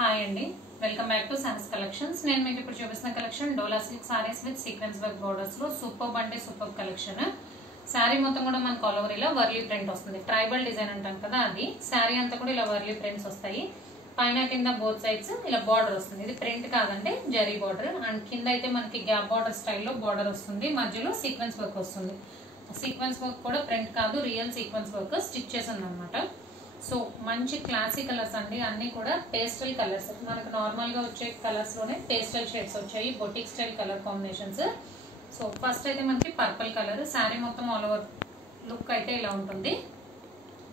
Hi అండి, welcome back to Sons collections. నేను మీకు ఇప్పుడు చూపిస్తున్న collection dola silk saris with sequence work borders లో సూపర్ అంటే సూపర్ కలెక్షన్. శారీ మొత్తం కూడా మనకు ఆల్ ఓవర్ ఇలా వర్లీ ప్రింట్ వస్తుంది. ట్రైబల్ డిజైన్ అంటాం కదా, అది శారీ అంతా కూడా ఇలా వర్లీ ప్రింట్స్ వస్తాయి. పైన కింద బోత్ సైడ్స్ ఇలా బార్డర్ వస్తుంది. ఇది ప్రింట్ కాదంటే జరీ బార్డర్, అండ్ కింద అయితే మనకి గ్యాప్ బార్డర్ స్టైల్లో బార్డర్ వస్తుంది. మధ్యలో సీక్వెన్స్ వర్క్ వస్తుంది. సీక్వెన్స్ వర్క్ కూడా ప్రింట్ కాదు, రియల్ సీక్వెన్స్ వర్క్ స్టిచ్ చేసింది అనమాట. సో మంచి క్లాసిక్ కలర్స్ అండి, అన్ని కూడా పేస్టల్ కలర్స్. మనకు నార్మల్ గా వచ్చే కలర్స్ లోనే పేస్టల్ షేడ్స్ వచ్చాయి, boutique style colour combinations. So first అయితే మనకి పర్పుల్ కలర్, శారీ మొత్తం ఆల్ ఓవర్ లుక్ అయితే ఇలా ఉంటుంది.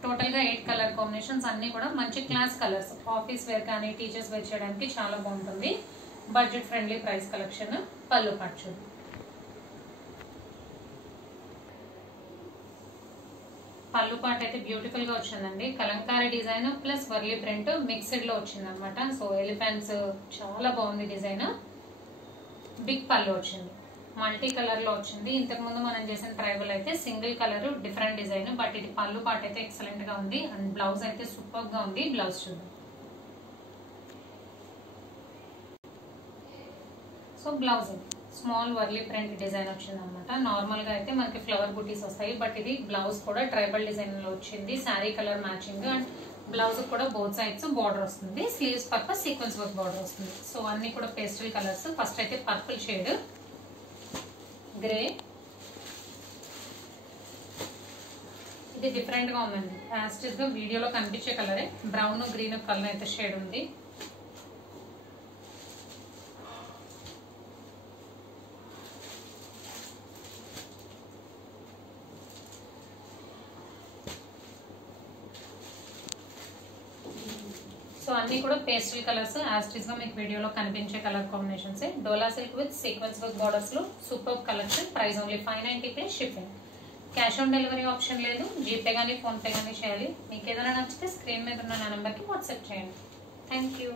టోటల్ గా 8 కలర్ కాంబినేషన్స్, అన్ని కూడా మంచి క్లాస్ కలర్స్. ఆఫీస్ వేర్ కానీ టీచర్స్ వేర్ చేయడానికి చాలా బాగుంటుంది. Budget friendly price collection. పళ్ళు పట్టు పళ్ళు పాట అయితే బ్యూటిఫుల్ గా వచ్చిందండి. Kalamkari design plus Warli print mixed లో వచ్చింది అనమాట. సో ఎలిఫెంట్స్ చాలా బాగుంది డిజైన్. బిగ్ పళ్ళు వచ్చింది, మల్టీ కలర్ లో వచ్చింది. ఇంతకు ముందు మనం చేసిన ట్రైబల్ అయితే single colour different design, but ఇది పళ్ళు పాట అయితే ఎక్సలెంట్ గా ఉంది. అండ్ బ్లౌజ్ అయితే సూపర్ గా ఉంది. బ్లౌజ్ చూద్దాం. So blouse small Warli print design వచ్చింది అనమాట. నార్మల్ గా అయితే మనకి ఫ్లవర్ బుటీస్ వస్తాయి, బట్ ఇది బ్లౌజ్ కూడా ట్రైబల్ డిజైన్ లో వచ్చింది. Sari colour matching, and blouse కూడా బోత్ సైడ్స్ బార్డర్ వస్తుంది. Sleeves purpose sequence work border వస్తుంది. సో అన్ని కూడా పేస్టల్ కలర్స్. ఫస్ట్ అయితే పర్పుల్ షేడ్, గ్రే, ఇది డిఫరెంట్ గా ఉందండి. యాస్టిస్ గా వీడియోలో కనిపించే కలరే, బ్రౌన్ గ్రీన్ కలర్ అయితే షేడ్ ఉంది. సో అన్ని కూడా పేస్టల్ కలర్స్, యాస్టిస్ గా మీకు వీడియోలో కనిపించే colour combinations. Dola silk with sequence work borders లో super collection. Price only 590 plus shipping. Cash on delivery option లేదు. జీపే కానీ ఫోన్ పే కానీ చేయాలి. మీకు ఏదైనా నచ్చితే స్క్రీన్ మీద ఉన్న నా నెంబర్కి వాట్సాప్ చేయండి. Thank you.